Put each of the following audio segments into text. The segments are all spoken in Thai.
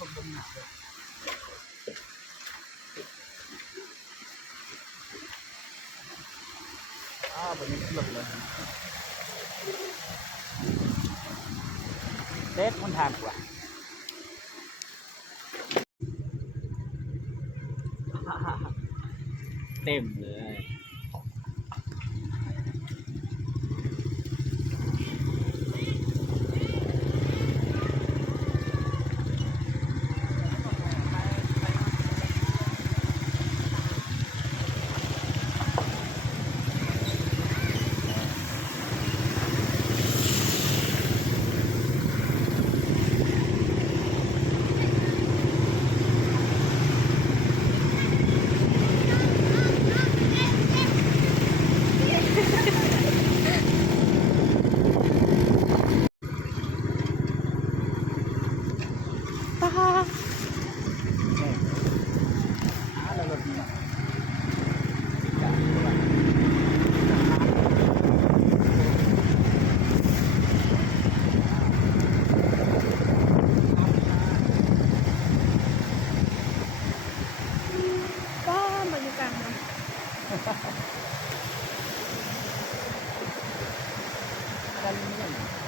ผมหนักเลยผมยังหลบเลยเด็ดมันทานกว่าเต็มเลย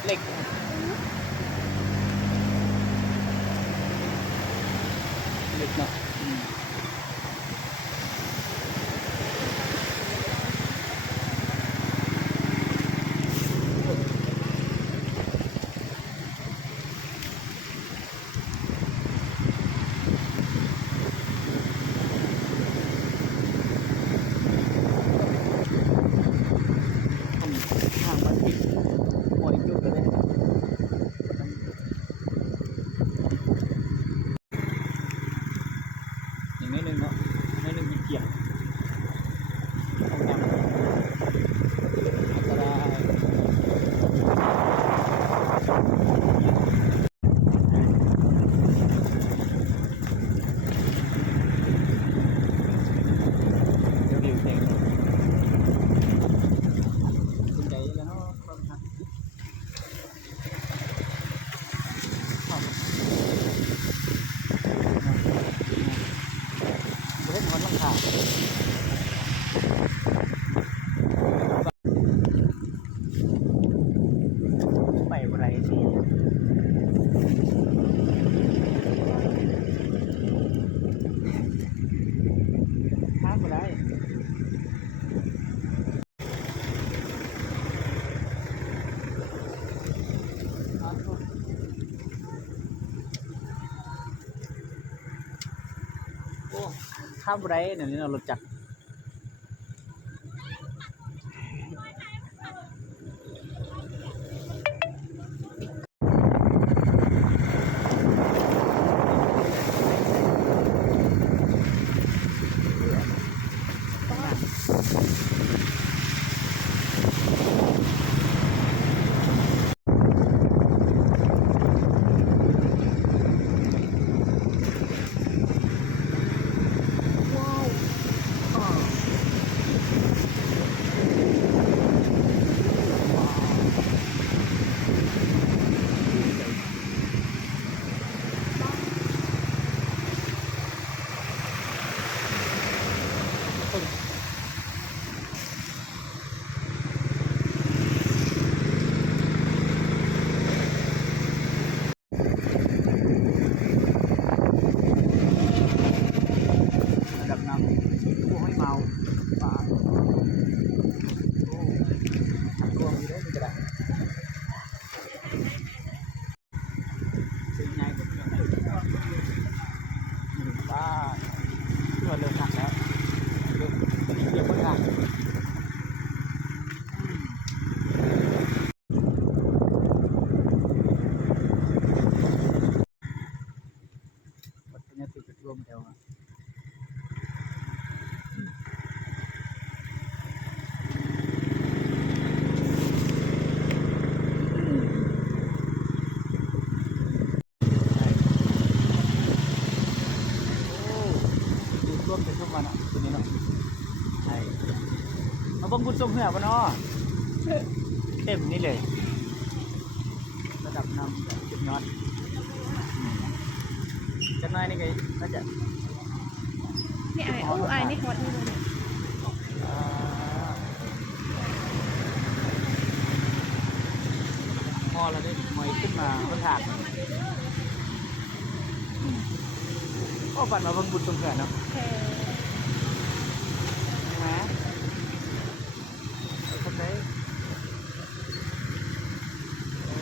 เหล็กเหล็กเนาะทางมาติดหอยจุกเลยอย่างนี้นึงเนาะไม่นึงมีเกี่ยงต้องยำอันตรายเดี๋ยวเต็งคุณใจแล้วเนาะความทักเห็นคนลังขาไปอะไรนี่ทางอะไรโอ้ข้ามไรเนี่ยนี่เรารถจักรระดับน้ำผู้ให้เมาป่าโอ้รวมอยู่ได้มีกระดาษสิ่งใหญ่ก็เกี่ยวกับป้าเพื่อเริ่มหักแล้วเริ่มเกี่ยวกับหักวัดนี้ติดรวมแถวร่วมเป็นช่วงวันอ่ะตัวนี้เนาะใช่มาบังบุญทรงเหือปะเนาะเต็มนี่เลยระดับน้ำจุดยอด จักหน่อยนี่ก็น่าจะ นี่ไอ้อู้ไอ้นี่ฮอตนี่เลยเนี่ย พอแล้วได้หอยขึ้นมาบนถาดก็ปั่นมาเบิ่งบุญตรงเขื่อนเนาะ แค่ ใช่ไหมเอาคนไหนโอ้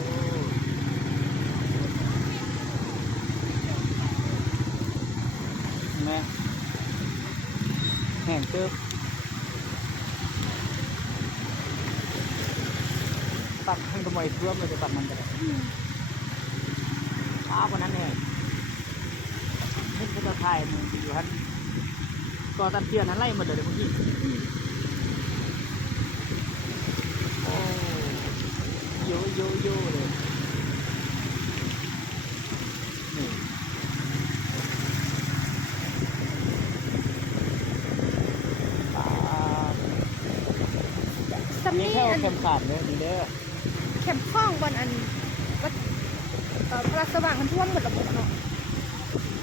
เห็นไหมแห้งเติบตัดให้ทำไมเพื่อมันจะตัดมันกันเลยวันนั้นเนี่ยนี่ก็จะถ่ายมันอยู่ท่านก็ตัดเทียนนั้นไล่หมดเลยเมื่อกี้โอ้โยโยโยเลยนี่ปลา ซัม นี่ นี่ แค่ อัน เข็มขาดเลยนี่เด้อ เข็มข้องบนอันวัดพระสว่างมันท่วมหมดระบบเนาะ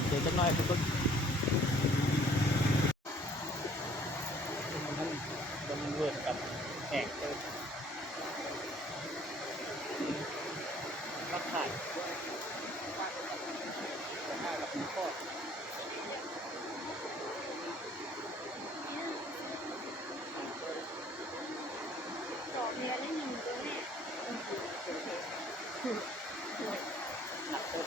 เดี๋ยวจะน้อยเป็นต้นมันเวิร์ดกับแหกเลยรับถ่ายถ่ายกับหมูทอด ดอกเนี้ยได้หนึ่งตัวแน่ หนักเลย